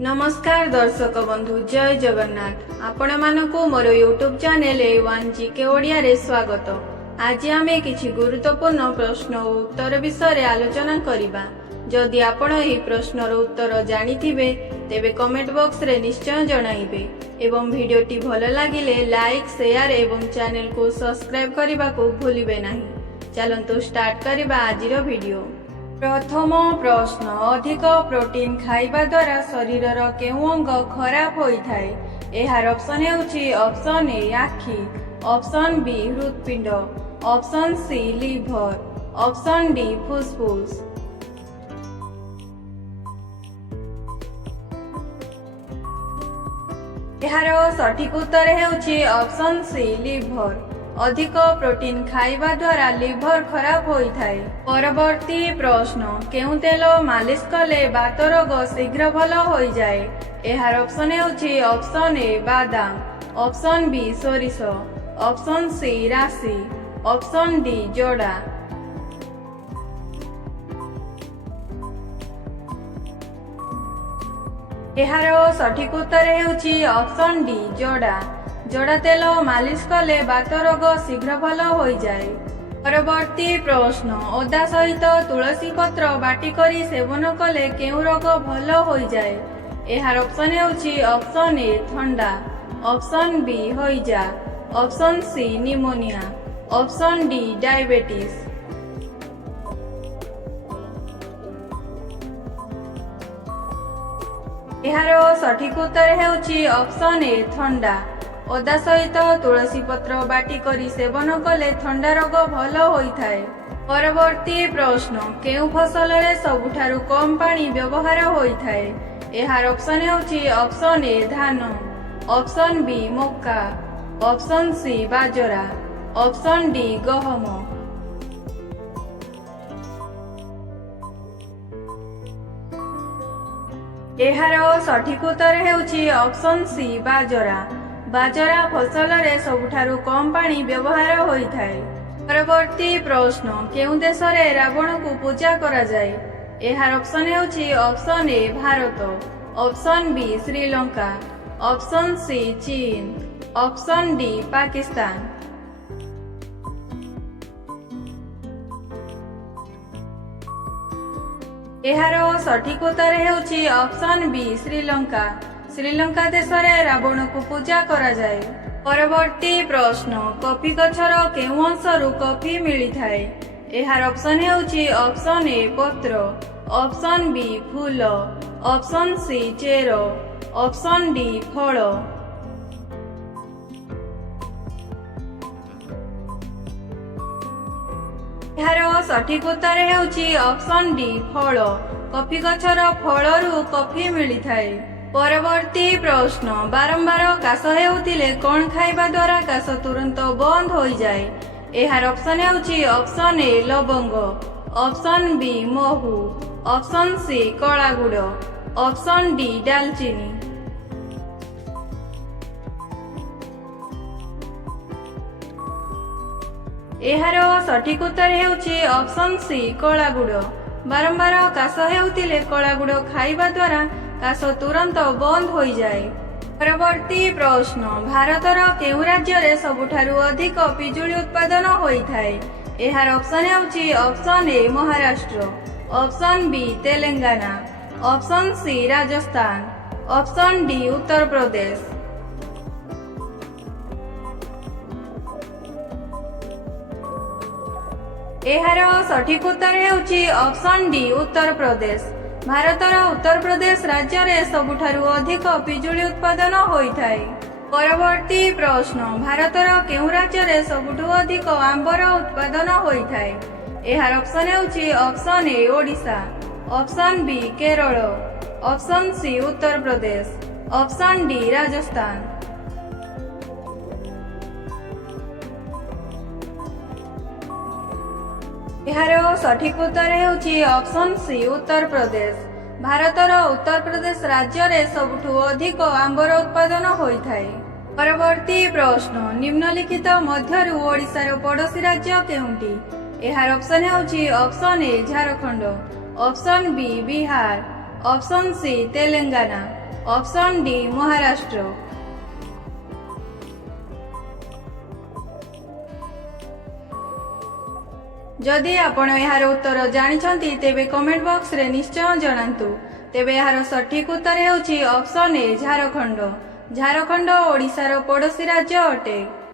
नमस्कार दर्शक बंधु जय जगन्नाथ आपण मानकु मोर YouTube channel A1 GK Odia रे स्वागत। आज आमे किछि गुरुत्वपूर्ण प्रश्न और उत्तर विषय आलोचना करिबा। जदि आपण एही प्रश्नर उत्तर जानिथिबे तेबे कमेंट बॉक्स रे निश्चय जणाइबे एवं वीडियोटी भल लागिले लाइक शेयर एवं चैनल को सब्सक्राइब करबा को भूलिबे नाही। चलंतु स्टार्ट करिबा आजिर वीडियो। प्रथम प्रश्न, अधिक प्रोटीन खाइबा द्वारा शरीरर केउ अंग खराब होइथाय? एहार ऑप्शन हेउछि ऑप्शन ए आखि, ऑप्शन बी हृदपिंड, option C liver, option D फुसफुस। एहार सठिक उत्तर हेउछि ऑप्शन सी लिवर। अधिक प्रोटीन खाइबा द्वारा लिवर खराब होइथाय। परवर्ती प्रश्न, केउ तेल मालिश कले बात रोग शीघ्र भल होई जाए? एहार ऑप्शन हेउछि ऑप्शन ए बादाम, ऑप्शन बी सोरिष, ऑप्शन सी राशि, ऑप्शन डी जोड़ा। एहार सठिक उत्तर हेउछि ऑप्शन डी जोड़ा। जोड़ा तेल मालिश कले बात रोग शीघ्र भल होई जाए। परवर्ती प्रश्न, ओदा सहित तुलसी पत्र बाटी करी सेवन कले केउ रोग भल होई जाए? एहार ऑप्शन हेउछि ऑप्शन ए ठंडा, ऑप्शन बी होइजा, option C pneumonia, option D diabetes. एहार सठिक उत्तर हेउछि ऑप्शन ए ठंडा। ओदा सहित तुलसी पत्र बाटी करी सेवन कले ठंडा रोग भल होइथाय। परवर्ती प्रश्न, केउ फसल रे सबुठारु कम पानी व्यवहार होइथाय? एहार ऑप्शन हेउछि ऑप्शन ए धान, ऑप्शन बी मक्का, ऑप्शन सी बाजरा, ऑप्शन डी गहम। एहार सठिक उत्तर हेउछि ऑप्शन सी बाजरा। बाजरा फसल रे सबुठारु कम पानी व्यवहार होइथाय। परवर्ती प्रश्न, केउ देश रे रावण को पूजा करा जाए? एहार ऑप्शन हेउछि option A Bharat, option B Sri Lanka, option C चीन, ऑप्शन डी पाकिस्तान। एहार सठिक उत्तर हेउछि ऑप्शन बी श्रीलंका। श्रीलंका देश रे रावण को पूजा करा जाए। परवर्ती प्रश्न, कॉफी गछर केउ अंशरु कॉफी मिलिथाय? एहार ऑप्शन हेउछि ऑप्शन ए पत्र, ऑप्शन बी फूल, ऑप्शन सी चेर, ऑप्शन डी फल। एहार सठिक उत्तर हेउछि ऑप्शन डी फल। कॉफी गछर फलरु कॉफी मिलिथाय। परवर्ती प्रश्न, बारंबार काश हेउतिले कोन खाइबा द्वारा काश तुरंत बंद होई जाए? एहार ऑप्शन हेउछि ऑप्शन ए लवंग, ऑप्शन बी महू, ऑप्शन सी कला गुड़, ऑप्शन डी दालचीनी। एहार सठिक उत्तर हेउछि ऑप्शन सी कला गुड़। बारंबार काश हेउतिले कला गुड़ खाइबा द्वारा काश तुरंत बंद होई जाए। परवर्ती प्रश्न, भारतर केउ राज्य रे सबुठारु अधिक पिजुली उत्पादन होइथाय? एहार ऑप्शन हेउछि option A Maharashtra, option B Telangana, option C Rajasthan, option D Uttar Pradesh. एहार सठिक उत्तर हेउछि ऑप्शन डी उत्तर प्रदेश। भारतर उत्तर प्रदेश राज्य रे सबुठारु अधिक पिजुली उत्पादन होइथाय। परवर्ती प्रश्न, भारतर केउ राज्य रे सबुठु अधिक आंबर उत्पादन होइथाय? एहार ऑप्शन हेउछि option A Odisha, option B Kerala, option C Uttar Pradesh, option D Rajasthan. एहार सठिक उत्तर हेउछि ऑप्शन सी उत्तर प्रदेश। भारतर उत्तर प्रदेश राज्य रे सबुठु अधिक आंबर उत्पादन होइथाय। परवर्ती प्रश्न, निम्नलिखित मध्यरु ओडिशार पड़ोसी राज्य केउंटी? एहार ऑप्शन हेउछि option A Jharkhand, option B Bihar, option C Telangana, option D Maharashtra. ଯଦି ଆପଣ ଏହାର ଉତ୍ତର ଜାଣିଛନ୍ତି ତେବେ କମେଣ୍ଟ ବକ୍ସରେ ନିଶ୍ଚୟ ଜଣାନ୍ତୁ। ତେବେ ଏହାର ସଠିକ ଉତ୍ତର ହେଉଛି ଅପସନ୍ ଏ ଝାରଖଣ୍ଡ। ଝାରଖଣ୍ଡ ଓଡ଼ିଶାର ପଡ଼ୋଶୀ ରାଜ୍ୟ ଅଟେ।